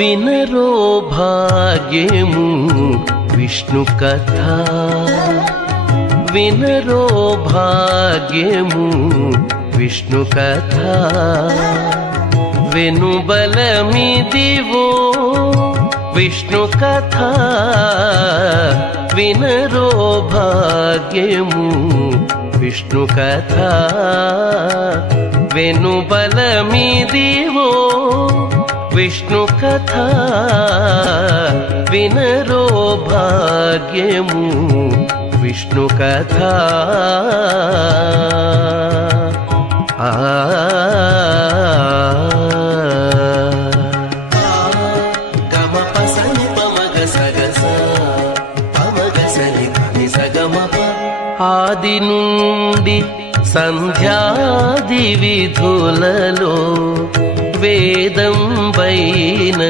వినరో భాగ్యము విష్ణు కథ, వినరో భాగ్యము విష్ణు కథ. వెనుబలమిదివో విష్ణు కథ, వినరో భాగ్యము విష్ణు కథ. వెనుబలమిదివో విష్ణు కథ, వినరో భాగ్యము విష్ణు కథ. గమ పసని పమగ సగస పమగ సని ధని సగమప. ఆది నుండి సంధ్యాది విధులలో వేదం పైన